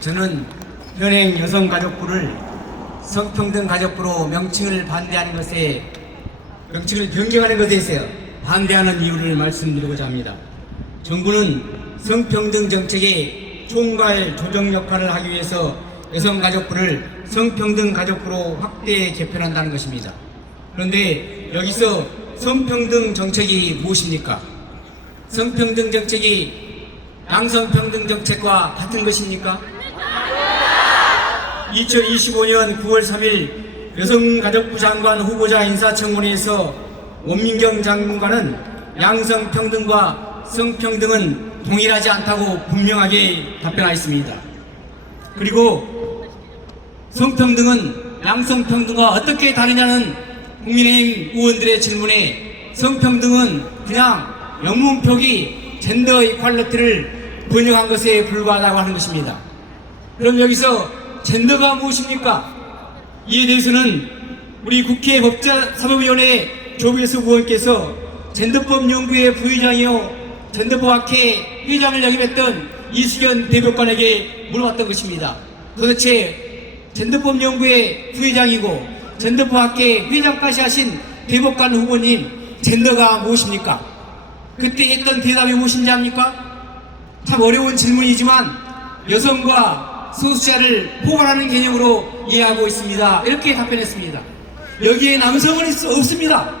저는 현행 여성가족부를 성평등 가족부로 명칭을 반대하는 것에 명칭을 변경하는 것에 있어 반대하는 이유를 말씀드리고자 합니다. 정부는 성평등 정책의 총괄 조정 역할을 하기 위해서 여성가족부를 성평등 가족부로 확대 개편한다는 것입니다. 그런데 여기서 성평등 정책이 무엇입니까? 성평등 정책이 양성평등 정책과 같은 것입니까? 2025년 9월 3일 여성가족부 장관 후보자 인사청문회에서 원민경 장관은 양성평등과 성평등은 동일하지 않다고 분명하게 답변하였습니다. 그리고 성평등은 양성평등과 어떻게 다르냐는 국민의힘 의원들의 질문에 성평등은 그냥 영문 표기 젠더 이퀄리티를 번역한 것에 불과하다고 하는 것입니다. 그럼 여기서 젠더가 무엇입니까? 이에 대해서는 우리 국회 법제사법위원회 조bil수 의원께서 젠더법 연구회 부의장이요 젠더법학회 회장을 역임했던 이수견 대법관에게 물어봤던 것입니다. 도대체 젠더법 연구회 부회장이고 젠더법학회 회장까지 하신 대법관 후보님 젠더가 무엇입니까? 그때 했던 대답이 무엇인지 압니까? 참 어려운 질문이지만 여성과 소수자를 포괄하는 개념으로 이해하고 있습니다. 이렇게 답변했습니다. 여기에 남성은 있- 없습니다.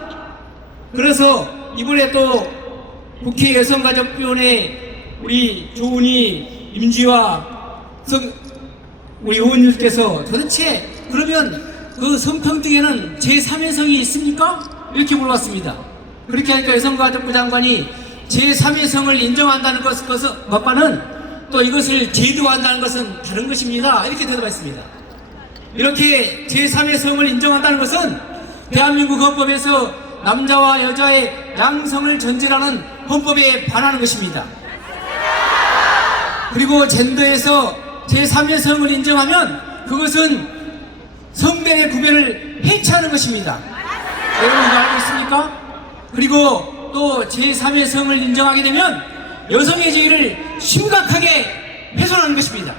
그래서 이번에 또 국회 여성가족위원회 우리 조은희 임지와 성, 우리 의원님께서 도대체 그러면 그 성평등에는 제3의 성이 있습니까? 이렇게 물어봤습니다. 그렇게 하니까 여성가족부 장관이 제3의 성을 인정한다는 것, 것, 것과는 또 이것을 제도한다는 것은 다른 것입니다. 이렇게 대답했습니다. 이렇게 제3의 성을 인정한다는 것은 대한민국 헌법에서 남자와 여자의 양성을 전제하는 헌법에 반하는 것입니다. 그리고 젠더에서 제3의 성을 인정하면 그것은 성별의 구별을 해체하는 것입니다. 여러분 이거 알고 있습니까? 그리고 또 제3의 성을 인정하게 되면 여성의 지위를 심각하게 훼손하는 것입니다.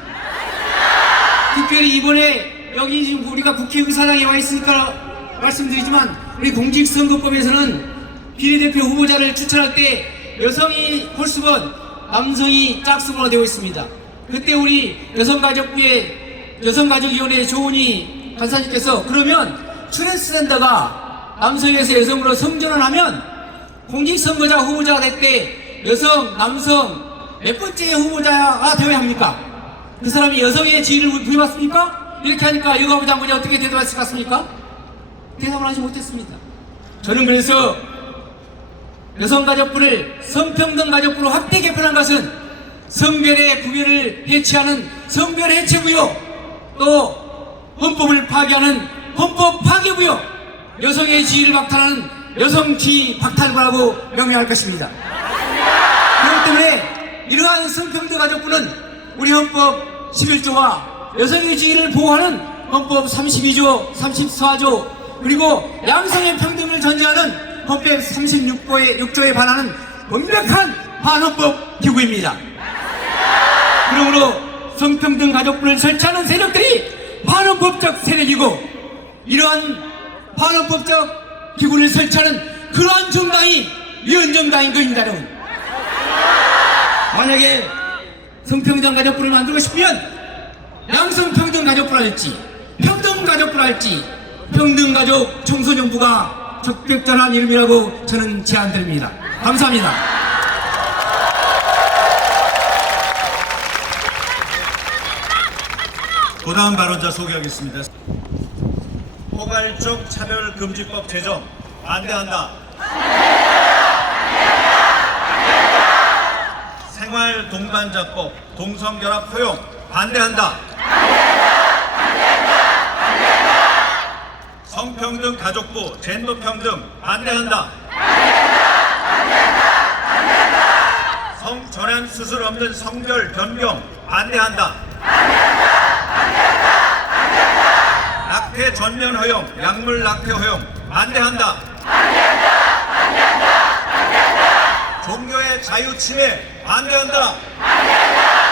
특별히 이번에 여기 지금 우리가 국회의사당에 와 있으니까 말씀드리지만 우리 공직선거법에서는 비례대표 후보자를 추천할 때 여성이 홀수건 남성이 짝수번으로 되어 있습니다. 그때 우리 여성가족부의 여성가족위원회 조은희 간사님께서 그러면 트랜스젠더가 남성에서 여성으로 성전을 하면 공직선거자 후보자가 될 때 여성, 남성 몇 번째 후보자가 되어야 합니까? 그 사람이 여성의 지위를 부여받습니까? 이렇게 하니까 여가부 장관이 어떻게 대답했을 것 같습니까? 대답을 하지 못했습니다. 저는 그래서 여성가족부를 성평등 가족부로 확대 개편한 것은 성별의 구별을 해체하는 성별 해체고요. 또 헌법을 파괴하는 헌법 파괴고요. 여성의 지위를 박탈하는 여성 지위 박탈부라고 명명할 것입니다. 이러한 성평등 가족부는 우리 헌법 11조와 여성의 지위를 보호하는 헌법 32조, 34조 그리고 양성의 평등을 전제하는 헌법 36조에 6조에 반하는 완벽한 반헌법 기구입니다. 그러므로 성평등 가족부를 설치하는 세력들이 반헌법적 세력이고 이러한 반헌법적 기구를 설치하는 그러한 정당이 위원정당인 것입니다, 여러분. 만약에 성평등 가족부를 만들고 싶으면 양성평등 가족부라 할지 평등 가족부라 할지 평등 가족 청소년부가 적격전한 이름이라고 저는 제안드립니다. 감사합니다. 그 다음 발언자 소개하겠습니다. 포괄적 차별금지법 제정 반대한다. 생활 동반자법 동성결합 허용 반대한다. 성평등 가족부 젠더평등 반대한다. 성전환 수술 없는 성별 변경 반대한다. 낙태 전면 허용, 약물 낙태 허용 반대한다. 종교의 자유 침해 반대한다. 반대한다.